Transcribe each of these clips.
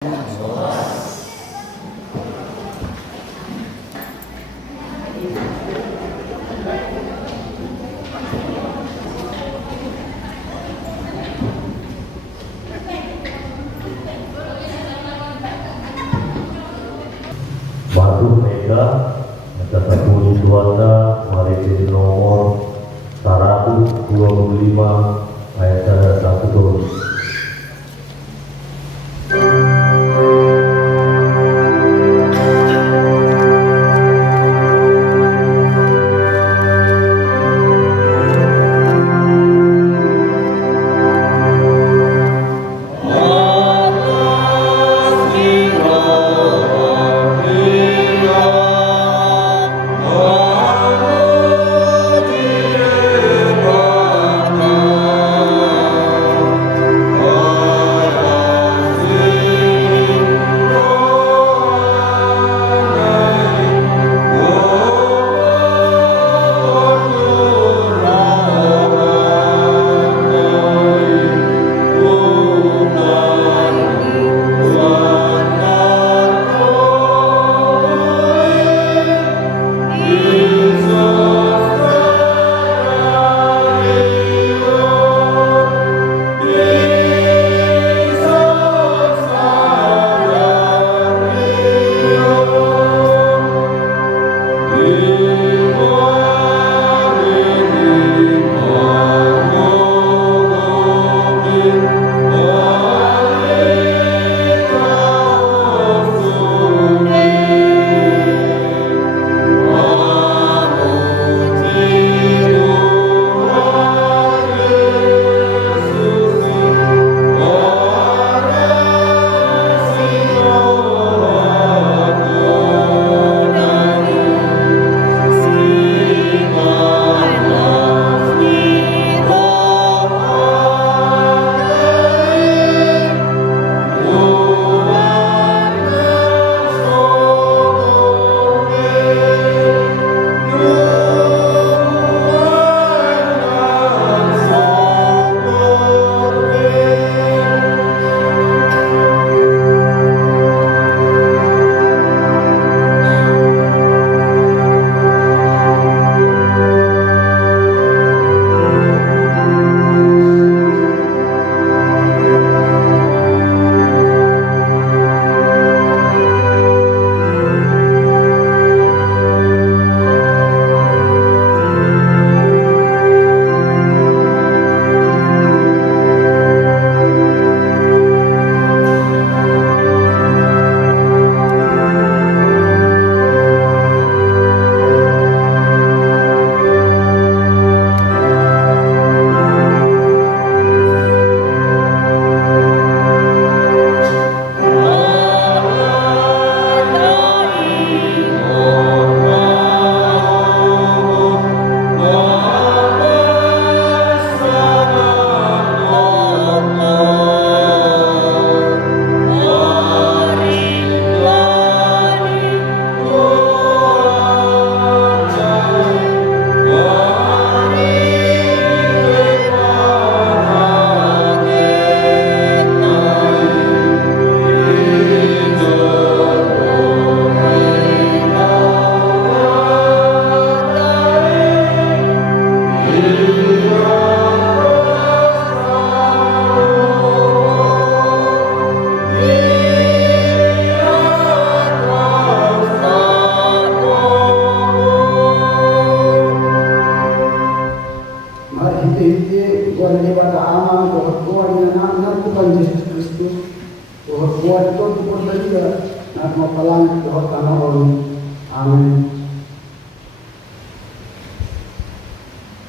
Waduh Mega, Mega Puji Tuanda, Maritim nomor 125 ayat 1 turun.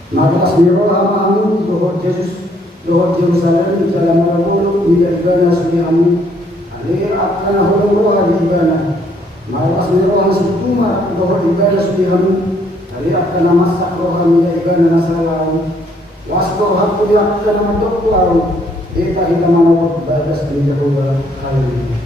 Natas miro ama anu dohor Jesus dohor Jerusalem jalan marabolo wiya igana suri anu alir akana holong roha di igana malas miro ang situma dohor igana suri anu alir akana masak roha wiya igana nasalau wasto hakku di akana mandok lau eta ita manawat bagas di Jehovah haleluya.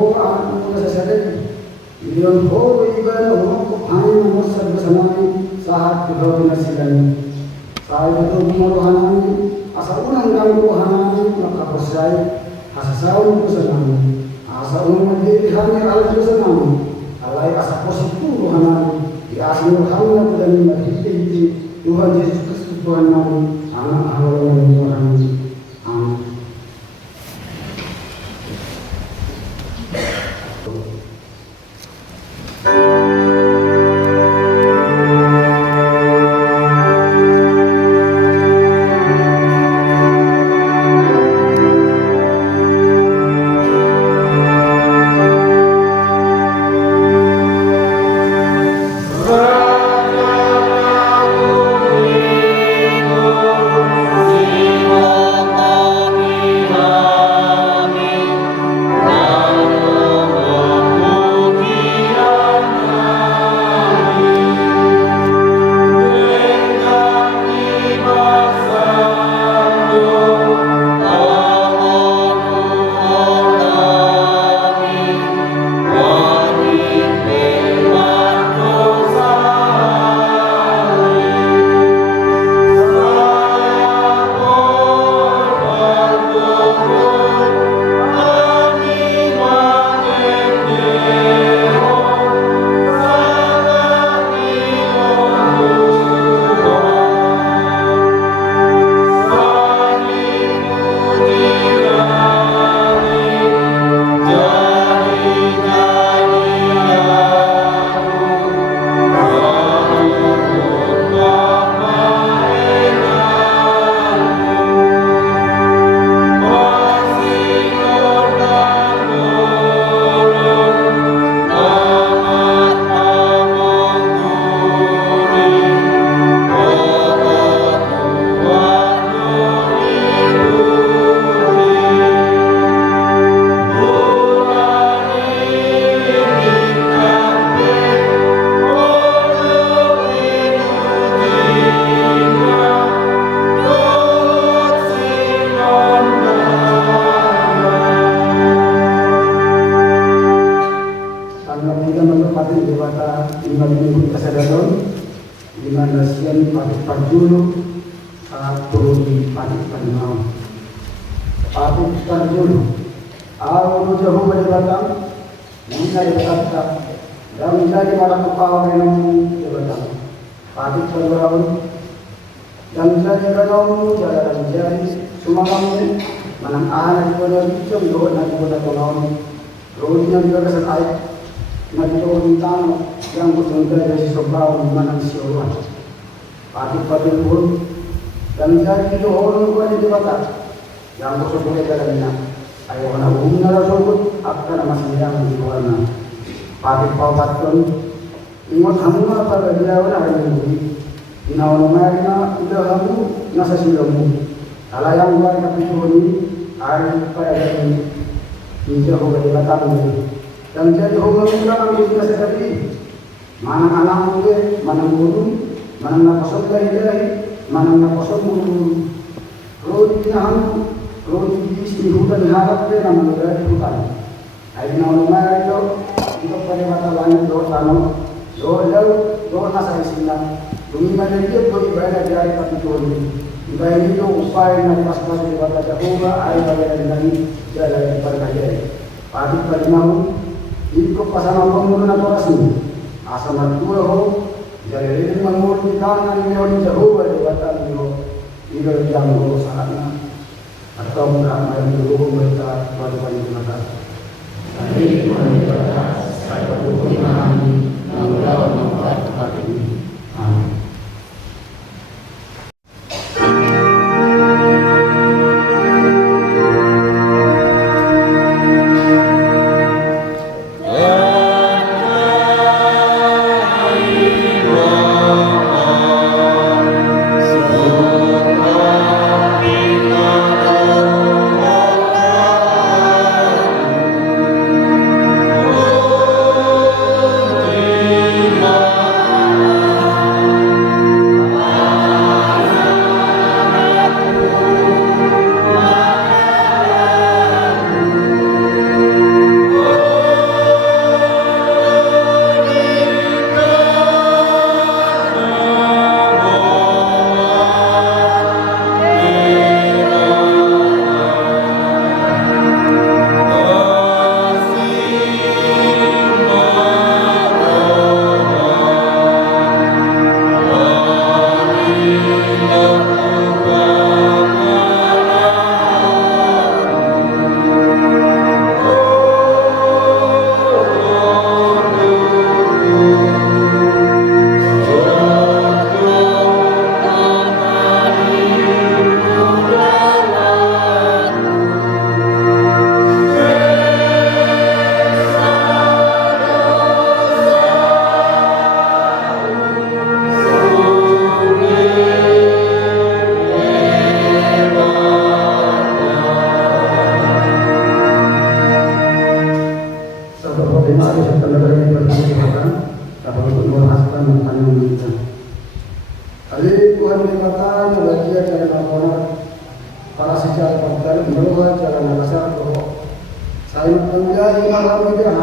Jehovah anak muda sesadari. Ilion ho iba no ko pain mo sa basanay saat kedua nasilan. Saya itu menguruhanani asa unang gangguhanani maka bersai asa saun besanani asa unang dilihannya alat besanani alai asa positif hanani di asal hanna dan mahiti Tuhan Yesus Kristus Tuhan kami anak Allah yang Tuhan. Amin.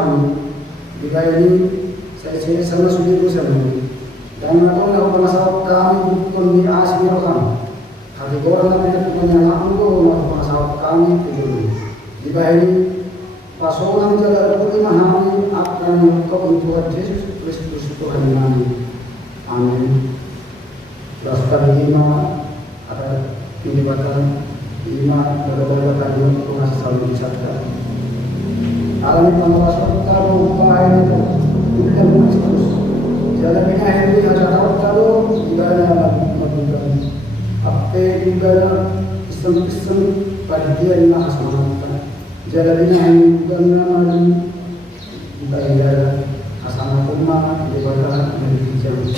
kami. Jika ini saya sama sudah bersama. Dan aku nak masalah kami bukan di asli kami. Hari orang nanti menyalahkan aku masalah kami itu. Jika ini pasangan jalan aku memahami akan untuk Tuhan Yesus Kristus Tuhan kami. Amin. Dasar lima ada tindakan lima berbeda tadi untuk selalu dicatat. Alami pengawasan tahu upaya itu bukan Kristus. Jalan ini ada tahu ibadah melakukan apa ibadah Islam pada dia yang asmana. Jalan ini bukan nama ibadah asana rumah ibadah religius.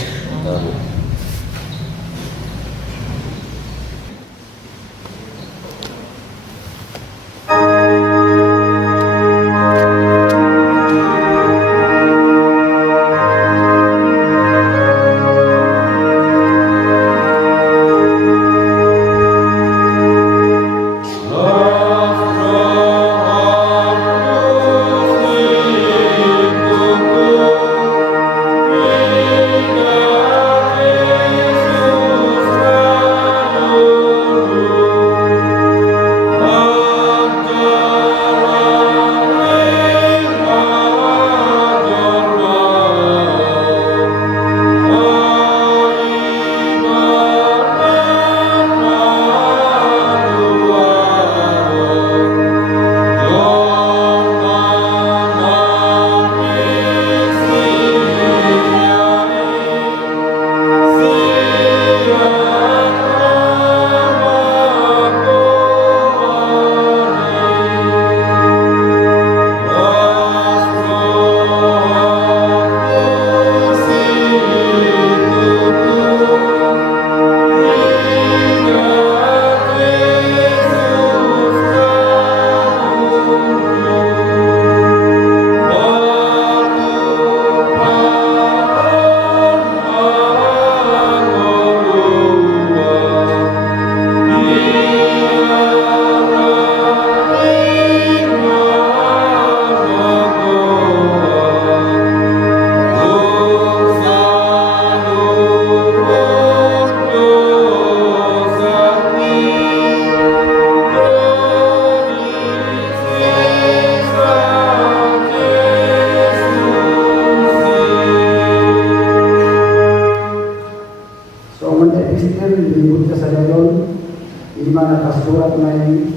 Iman atas surat main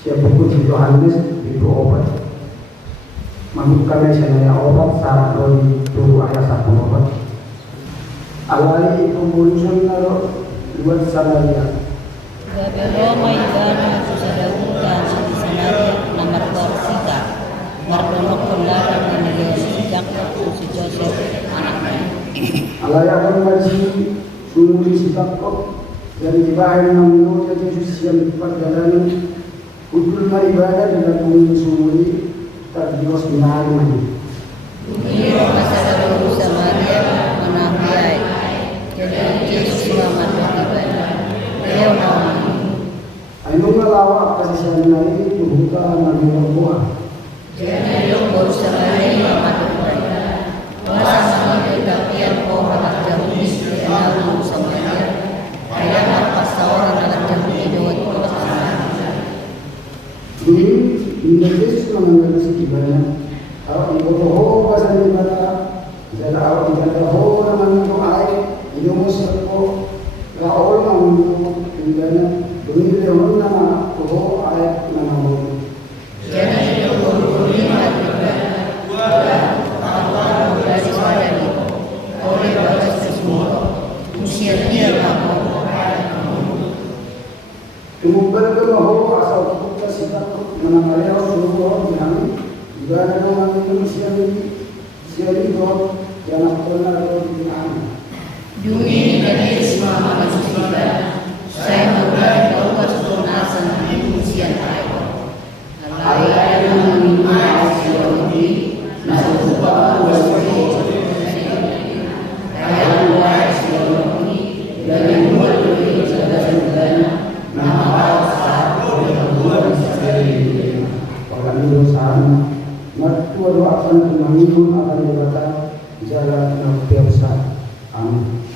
siap buku Yohanes itu obat. Membuka misalnya obat saat dari tubuh ayat satu obat. Alai itu muncul naro buat Samaria. Gabelo maigana susadamu dan di Samaria nomor Korsika. Mardono Kolara dan Leosi Jakob si Joseph anaknya. Alai akan ngaji sumuri si Jakob dan ibadah menurut Yesus yang perjalanan untuk beribadah dengan sumuri terdios menaruh. Ini masalah Samaria menamai. Jadi Yesus selamat beribadah. Beliau nama. Ayo ngelawak kasih sayang ini bukan nabi buah. Jadi yang baru Samaria selamat beribadah. Masa mendapian orang Yahudi yang Samaria. Ayah apa seorang anak Yahudi lewat Ini Yesus mengambil ibadah. Awak ibadah pasal ibadah. Jadi awak ibadah nama itu air. Ini musuhku. Raul nama ibadah. Demi dia nama tuh ayat nama. Jadi itu guru lima ibadah. Apa berarti pada itu. Oleh batas semua. Usia dia kamu. Kemudian bahwa asal kita sikap menamai Rasulullah yang ibadah dengan manusia ini siapa yang pernah dibilang. Dunia dari semua manusia, saya memberi doa kesunasan manusia lain. Alai yang meminta Yahudi, masuk bahwa Kaya luar Yahudi dengan dua duit jaga nama bangsa yang buat sekali. Orang Indonesia mertua doakan dan mengimun akan dibata jalan yang biasa. Amin.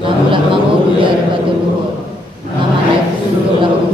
Namulah mangulu dari batu luhur, nama naik sundul lalu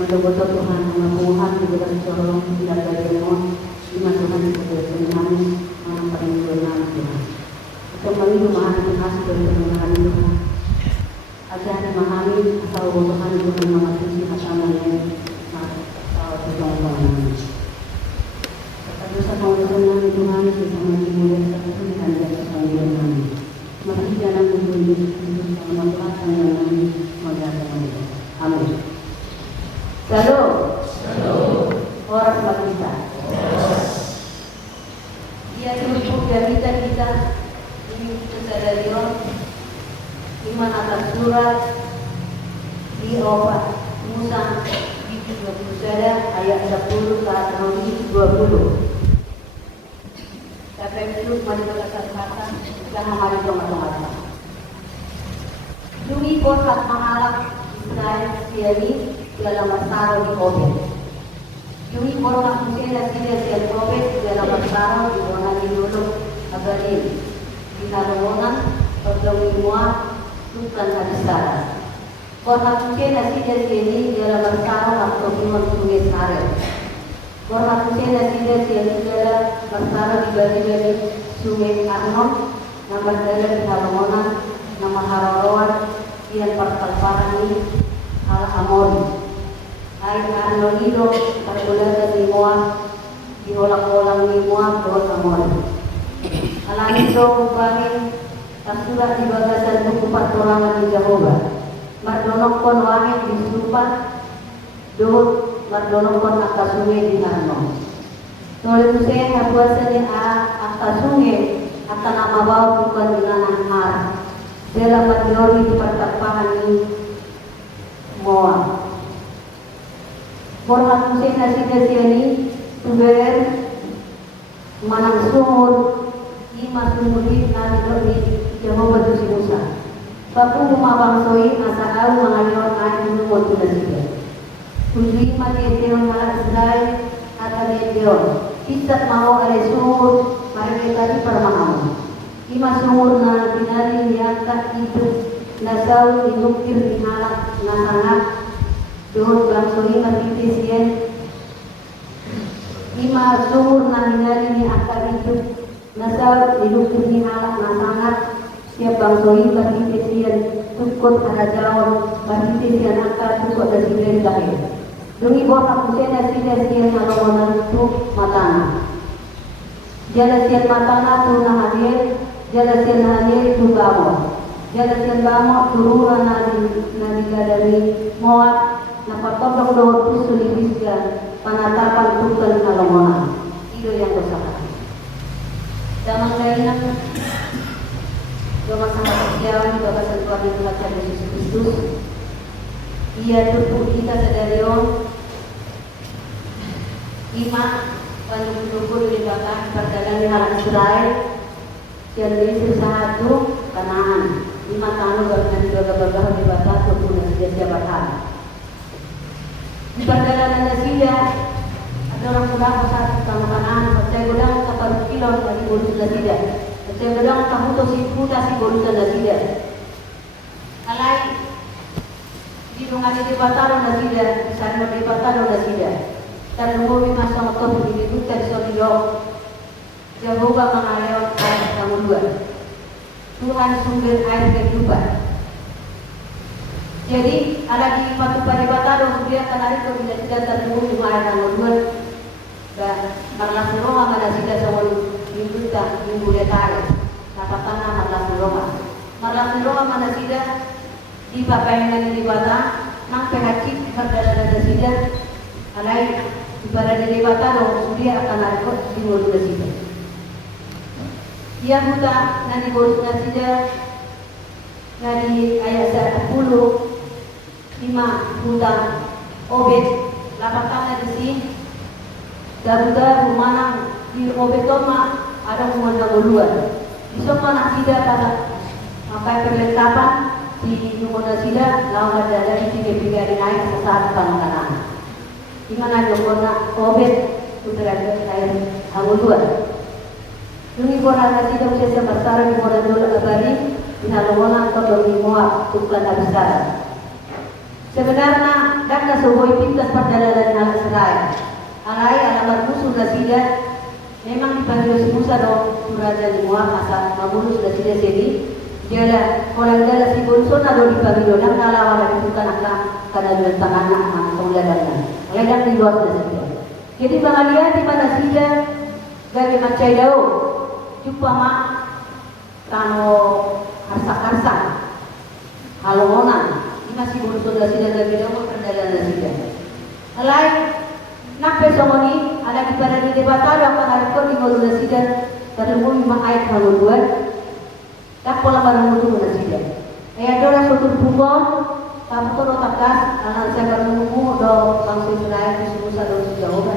Mendogoto Tuhan pengapungan di dalam corong dan bagaimana lima Tuhan di kebetulan kami mengampuni dosa Tuhan. Untuk memahami Tuhan sebagai pengenalan Tuhan. Agar memahami asal Tuhan Tuhan mengatasi asamanya asal Tuhan. Dosa pengapungan Tuhan bersama dimuliakan Tuhan dan kemuliaan kami. Mari dalam tubuh bersama Tuhan yang kami muliakan. Amin. Shalom. Orang bangsa. Dia cukup dari kita ini kesadaran iman akan surat di obat Musa di 20 ayat 10 saat 20. Kata itu mari kata jangan mari tongkat-tongkat. Demi kotak mengalak Israel ini dalam masalah di Obed. Yumi orang Muslim tidak siap Obed dalam masalah di Bonani dulu Agalil. Di Naronan perjauh Moab bukan Hadisara. Orang Muslim tidak ini dalam masalah atau Bimon Sungai Sare. Orang Muslim tidak siap dalam masalah di bagi-bagi Sungai Arnon. Nama dalam di Naronan, nama Harawan yang perkalparan ini Al-Amori. Ay Arnolino perbulan di Moab di olang-olang di Moab doa Amori. Alami itu kami kasurat di bagasan buku pertolongan di Jehovah. Mardonok kon wangit di Supa doa mardonok kon atas sungai di Arno. Tolong saya habuasa di atas sungai akan nama bau bukan dengan har. Dalam teori di pertambangan ini Moab. Orang Muslim nasi ini tuber manang sumur lima sumur di Jehovah tu si Musa. Bapu rumah bangsoi asa au mengalir air sumur tu nasi. Tujuh mati eteon malah Israel akan eteon. Kita mau ada sumur mereka di permaham. Lima sumur na binari niata itu nasau inukir di halak nasangat. Dohon bangsoi matitisian lima sumur naminari ni akar itu nasal hidup ini halak nasangat siap bangsoi matitisian tukut ada jalan matitisian akar tukut dari silen lahir dungi borak musena silen nalomonan itu matana jala sian matana tu nahadir jala sian nahadir tu bamo jala sian bamo turunan nadi dari Moab napatobong doon po sulibisgan panatapan tukan kalamonan ilo yang dosakan damang lainang doang sama kesiawan bagasan Tuhan yang telah Yesus Kristus ia tubuh kita sadarion ima panjung-tunggu di belakang perjalanan halang Israel yang dari satu Kanaan 5 tahun bergabah di batas tubuh dan jabatan. Di perjalanan Nasida ada orang pulang saat sama kanan, percaya godang kapal kilon dari bolus Nasida, percaya godang kamu si puta si bolus Nasida. Alai di rumah di Bataro Nasida, di sana di Bataro Nasida. Dan rumah masa waktu di buta di Sodio, Jehovah mengalir air kamu dua. Tuhan sumber air kehidupan. Jadi ada di Batu Paribatado dia akan ada ke bila tidak terhubung di mana nomor 2 dan marlas Roma mana tidak sawal dibuta di buletare napatana marlas Roma mana tidak di papayan di bata nang penacit perjalanan tidak alai di pada di Batado dia akan ada di mulut tidak dia buta nanti boleh tidak dari ayat 10 5 buta Obed lapatana di sini daruda rumana di Obed toma ada umurnya duluan di semua tidak pada apa perlengkapan di umurnya tidak lawan ada di tiga naik sesaat pangkalan di mana umurnya Obed putra air duluan demi orang tidak bisa bersara di umurnya dulu abadi di halaman atau di Moab bukan besar. Sebenarnya dan sebuah pintas perjalanan anak Israel. Alai alamat musuh nasida memang dipanggil si Musa dong suraja di Muah asal mabulus nasida sini. Jala orang jala si Bonson ado dipanggil dong nalawan dan bukan akan karena jual tangan anak pengladangnya. Ledang di luar nasida. Jadi bangalia di mana nasida gawe macai dau. Jumpa mak tano harsa-harsa halongonan. Masih berusaha nasida dan tidak mau perjalanan nasida. Lain, nak pesongoni ada di pada di debatado akan harus di malu nasida terlebih lima ayat haluan. Tak pola barang mutu nasida. Ayat orang sutur pukon, tak pukon otakas, anak saya berumur do bangsa Israel di Musa do sejauh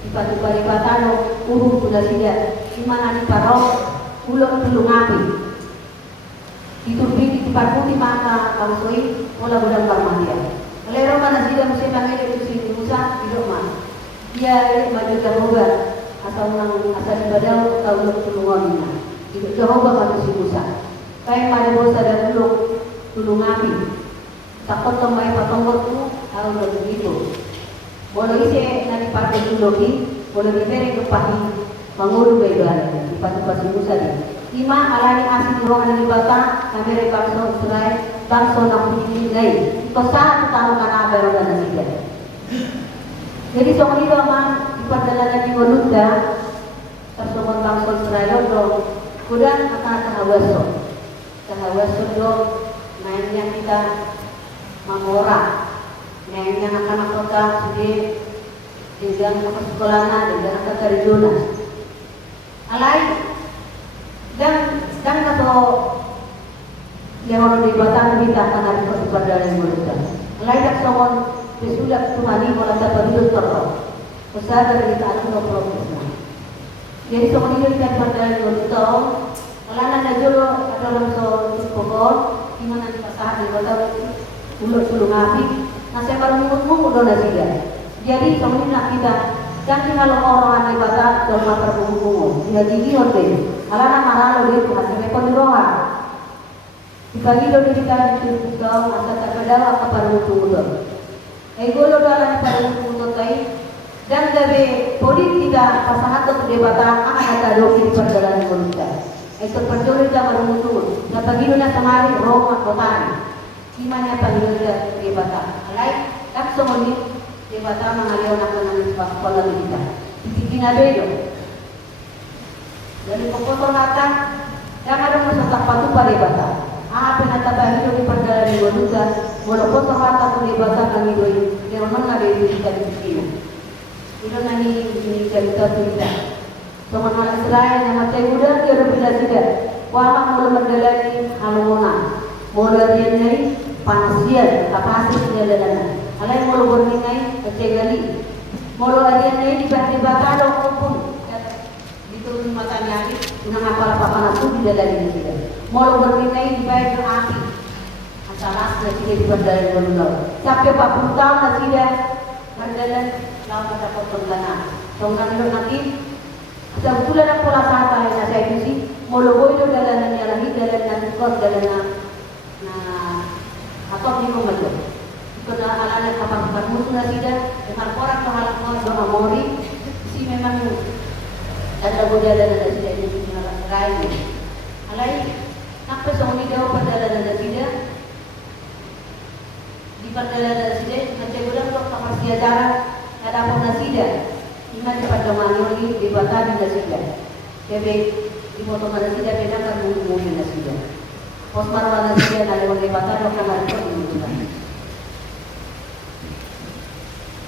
di pada debatado urung nasida. Di mana di parau ulok belum ngapi. Diturbi di tempat putih maka bangsoi pola budang barmatia. Lero mana sida mesti panggil itu si Musa hidup mas. Dia maju Jehovah asal asal ibadau tahu tulungannya. Itu Jehovah maju si Musa. Kayak pada bosa dan tulung api. Takut tomai patonggok tu tahu begitu. Boleh isi nanti partai dulu boleh diberi kepahi mengulu baiklah di patu Musa ni. Ima alani asli rohani di bata sampai bangsa Israel bangsa nak pindah pesan tahu kana baru dan nasida. Jadi soal itu aman di perjalanan di Golunda tersebut bangsa Israel do kudan akan tahawaso do mainnya kita mangora mainnya anak-anak kota sedih dengan persekolahan dengan anak Arizona alai dan atau yang orang di batang kita akan ada perjalanan mereka. Lain tak soal sesudah Tuhani kalau dapat hidup terus. Besar dari kita ada progresnya. Jadi soal ini kita perjalanan mereka. Kalau anda jolo ada orang soal pokok, di mana di pasar di kota ulut sulung api. Nah saya baru mengumum udah nasida. Jadi soal ini kita dan kalau orang aneh batak dalam terbungkus, tidak tinggi order. Alana maralo dia tuh masih repot di roha. Dibagi do kita di kau asal tak berdawa kepada mutu. Ego lo dalam pada mutu kai dan dari politik kita pasangan tu debatan akan ada doki di perjalanan politik. Itu perjuangan kita baru mutu. Dan bagi do na samari Roma kota. Gimana bagi do debatan? Alai tak semua ni debatan mengalir nak menangis sekolah kita. Bikin abedo. Dari pokok nata, yang ada masalah patu pada bata. Apa nata bahido di perjalanan Golunda, walaupun terhata pun di bata kami doi, yang mana ada di kita di sini. Itu nani ini cerita cerita. Soman hal Israel yang macam udah dia udah bila sudah. Wala mula menjalani halumona, mula dia ni panasian, kapasiti dia lalana. Alai mula berminai kecegali, mula dia ni di bata do pun. Itu mata nyari, nang apa papan aku di dalam ini tidak. Mau berminai di bawah api, asalas nanti di perjalanan Golunda. Sampai 40 tahun nanti dia perjalanan lawan dapat perjalanan. Tahun nanti, sebetulnya ada pola kata yang saya isi. Mau logo itu dalam yang lagi dalam nanti kot dalam atau di rumah tu. Karena alat kapal musuh nanti dia dengan orang kehalak doa mori, si memang ada perjalanan dari sini di Israel. Alai, nak pesoni jauh perjalanan dari sini. Di perjalanan dari sini, macam bulan tu kamar sejarah ada pun nasida. Ingat pada mana di bata di nasida. Jadi di foto nasida beda kan mungkin nasida. Pos marwah nasida ada di bata do kamar itu.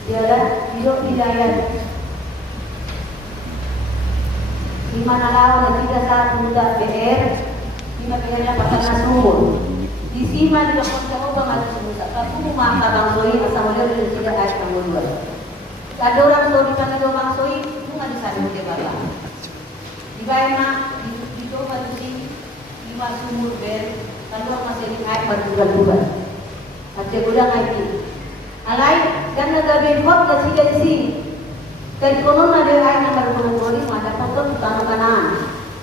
Dia hidup di daerah di mana lawan tidak saat muda BR, di mana pasangan sumur. Di sini tidak pun banget semua. Tapi mata bangsoi asal mulai dari tidak ada yang dua. Ada orang so di kami dua bangsoi, itu nggak bisa dibaca. Di mana di dua sini lima sumur BR, kalau masih di air berbulan-bulan. Macam bulan lagi. Alai dan negara berhok dan tidak di sini. Dari konon ada air yang berkonon ada foto tanah kanan,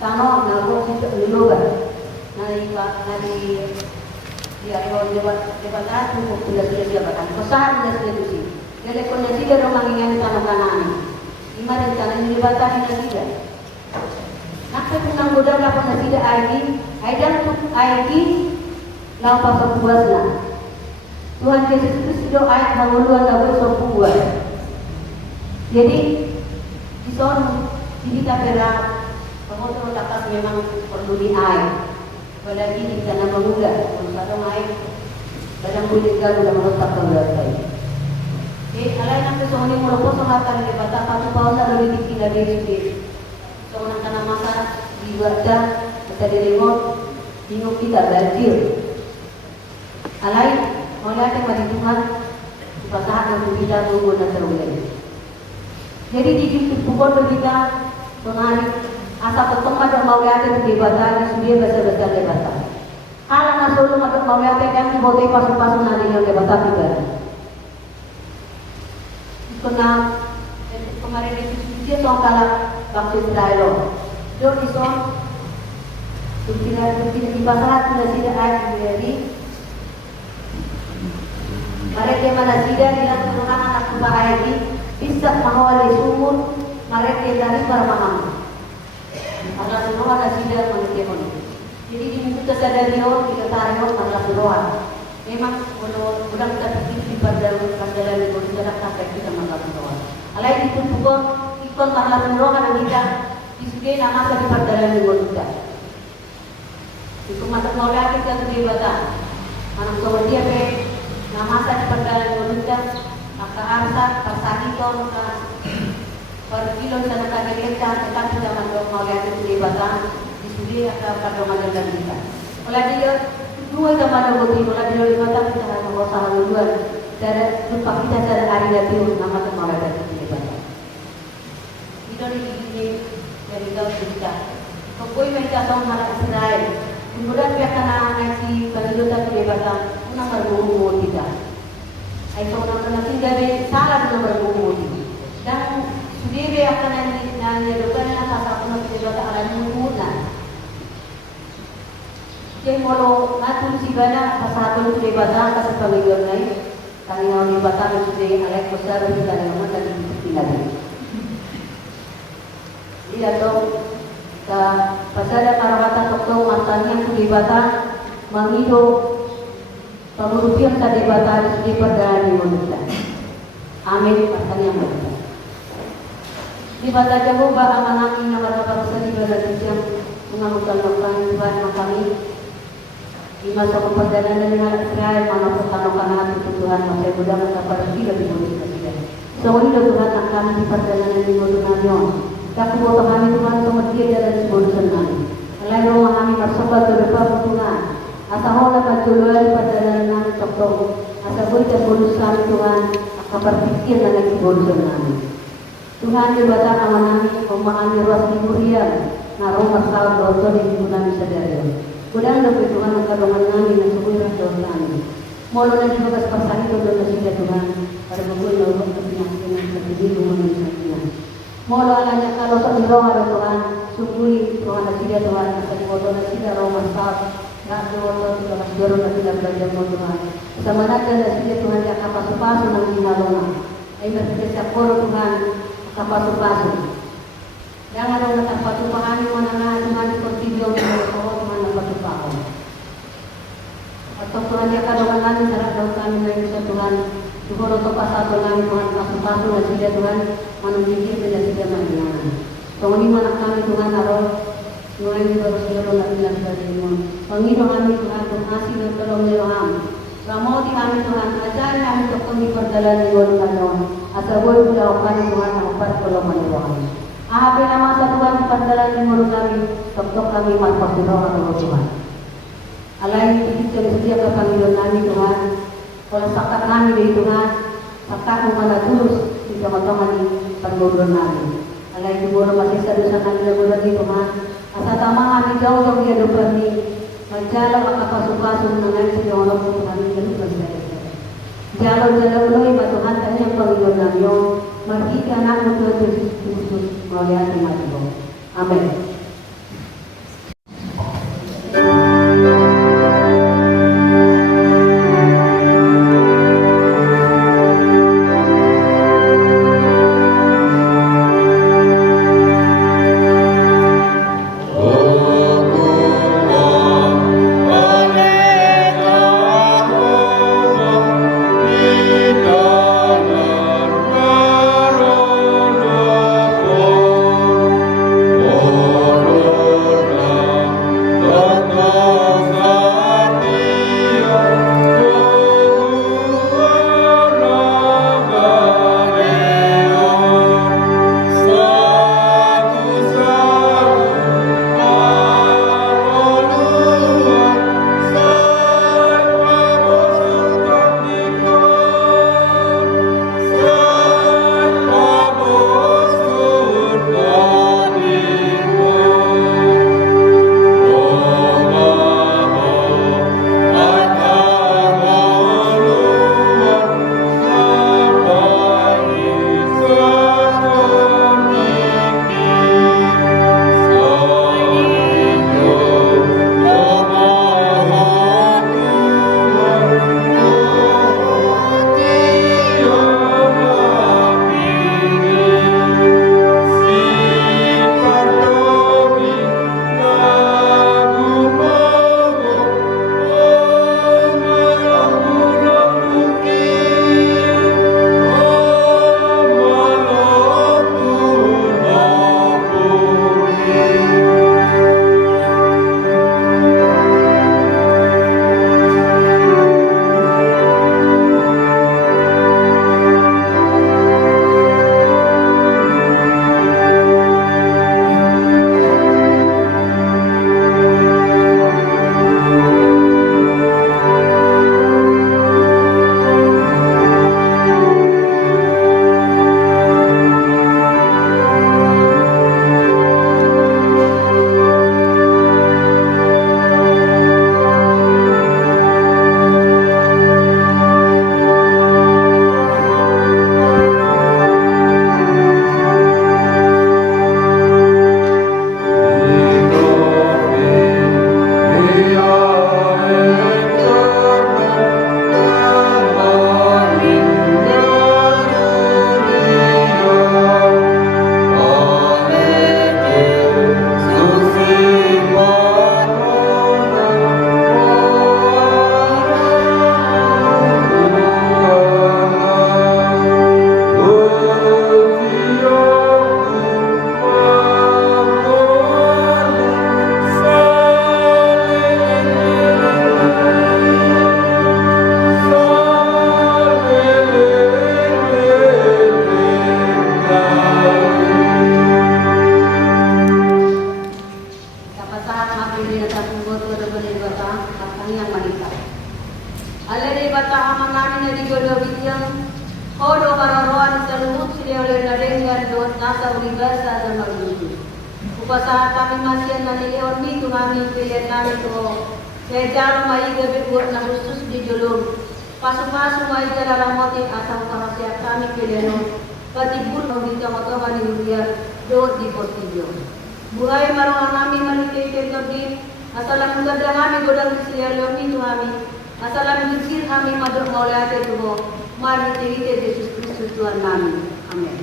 tanah nalur situ luar, nari Ariho jabatan hukum sudah jabatan pesan sudah solusi. Jadi kondisi dari mangingan tanah kanan. Lima dan tanah jabatan ini tidak. Nak penang bodoh nak pernah tidak aidan untuk lau pasal puaslah. Tuhan Yesus Kristus itu ayat menguluan lau sepuas. Jadi di sana kita berang pengotor dapat memang perlu diair. Apalagi di sana pemuda, kalau sadang air, kadang boleh gagal dalam otak keluarga. Alay nak kesoni mulu songatan di bata patu pausa lebih tinggi dari sini. Songan tanah masa di warga kita di remote, bingung kita banjir. Alay melihat yang mati Tuhan, pasahan yang kita tunggu dan terulai. Jadi di pukul kita menarik. Asa petong ada mau lihat di debatan, dia besar debatan. Kalau nasulu ada mau lihat kan di bote pasu-pasu nanti yang debatan juga. Karena kemarin itu dia soal kalah waktu Israel. Dia di soal tidak di pasar tidak ada jadi. Mereka mana tidak bilang Tuhan anak buah ini bisa mengawali sumur mereka dari permaham. Allah semua ada tidak mengerti. Jadi di muka kesadaran kita tarik Allah semua. Memang kalau orang kita pikir di perjalanan itu tidak sampai kita Allah semua. Alai itu pukul ikon Allah semua kan kita disukai nama di perjalanan itu kita. Itu mata mau lihat kita tu debatan. Anak semua dia pe nama di perjalanan itu kita. Maka arsat pasani kau per kilo sana kagak kita tetapi zaman mau lihat itu debatan di sini ada pada majalah kita. Oleh dia dua zaman boti oleh dia debatan kita harus berusaha dua dari lupa kita dari hari dari nama mau lihat itu debatan. Itu di dari kau kita. Kau mereka tahu mana Israel. Kemudian pihak tanah nasi penjualan debatan nomor buku kita. Itu nomor dari salah nomor buku dan Sudiri akan nanti depan atas aku nanti juga akan menggunakan. Jadi kalau ngatur si bana pasal aku itu debatan pasal pemilihan lain, kali yang debatan itu dari alek besar kita yang mana dari tidak. Jadi atau pasal ada karawatan doktor mantannya itu debatan menghidup pengurusan debatan di perdana di Indonesia. Amin pasal yang baik. Di bata jago ba amanaki na matapasa di bala dijam mengamukan-amukan Tuhan kami di masa perjalanan dengan Israel mana pertanokan hati Tuhan masih muda masa pergi lebih mudah tidak. Sewaktu Tuhan kami di perjalanan di mulut namion. Tak kubo kami Tuhan kemudian jalan di mulut kami. Lalu kami bersobat ke depan Tuhan. Asa hola patuloy perjalanan kami tokong. Asa boleh terbolus kami Tuhan. Akan berpikir dengan kebolusan kami. Tuhan dibata amanami memahami ruas timurian naruh masalah dosa di Tuhan sadari. Kudang lebih Tuhan kadongan nami na subuh dosa nami. Molo na di bagas pasani do do sida Tuhan pada buku lawan kepenyakitan terjadi rumah Tuhan. Molo alanya kalau sa biro ada Tuhan subuh Tuhan sida Tuhan asal foto na sida roh masalah na do do mas jero na sida belajar Tuhan. Sama na sida Tuhan ya kapasupaso ng hinalona. Ay masya poro Tuhan kapatu-patu. Jangan ada kapatu-pahani mana Tuhan kontinyo ko mana kapatu-pahon. Atau Tuhan dia kadang kami sarat daun kami dari Tuhan. Tuhan untuk pasal kami Tuhan kapatu-patu dan sida Tuhan manunjukkan dan sida mandiana. Tuhan ini mana kami Tuhan naruh mulai baru sira na bilang dari mo. Panginoon kami Tuhan kasih dan tolong Tuhan. Kamu di kami Tuhan ajar kami untuk kami perjalanan di Tuhan. Asal boleh melakukan Tuhan apa pertolongan Tuhan. Apa nama Tuhan di perjalanan di mulut kami, untuk kami manfaat doa Tuhan. Alai kita sedia ke panggilan kami Tuhan. Kalau sakat kami dari Tuhan, sakat mana tulus di teman-teman di panggilan kami. Alai itu boleh masih sedosa kami lagi Tuhan. Asal tamang kami jauh-jauh dia depan ini. Menjalan apa-apa dengan si orang Tuhan itu berbeda. Jalan-jalan loh ibu Tuhan tanya panggilan kami. Mari anak Tuhan Yesus Kristus melihat mati. Amin. Alere bataha mangani na digodo bityang hodo mararoan salumut sila oleh nadengan doon nasa unibasa sa magudu. Upasahan kami masyan na nileon dito namin pilihan namin ko. Kaya jaro maiga bibuat na khusus di julung. Pasok-pasok maiga lalamotin asang pangasya kami pilihan. Patibur ng bintang otohan ni Julian doon di Portillo. Buhay marungan namin malikay kabin. Asalam ganda kami godang sila leon dito kami. Asalam gitsir kami madok maulate tuho. Mari kita Yesus Kristus Tuhan kami. Amin.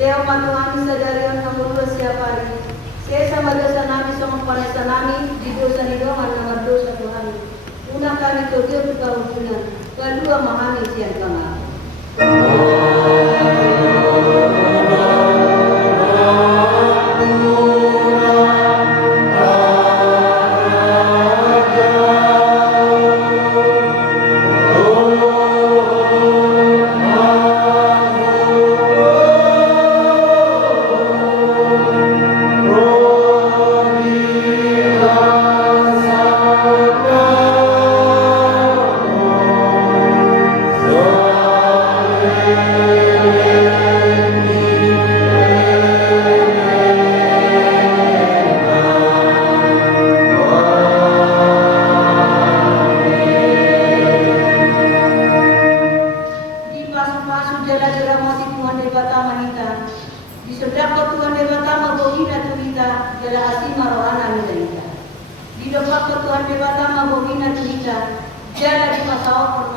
Leo matuhan sadarion kamululo siya pari. Siya sa madasa namin sa mga panasa namin, dito sa nilongan na mardo sa Tuhan. Una kami kagyo pagkausunan, kadua mahami siya kama. Di depan Tuhan dewata mabogina cerita, jala di pasau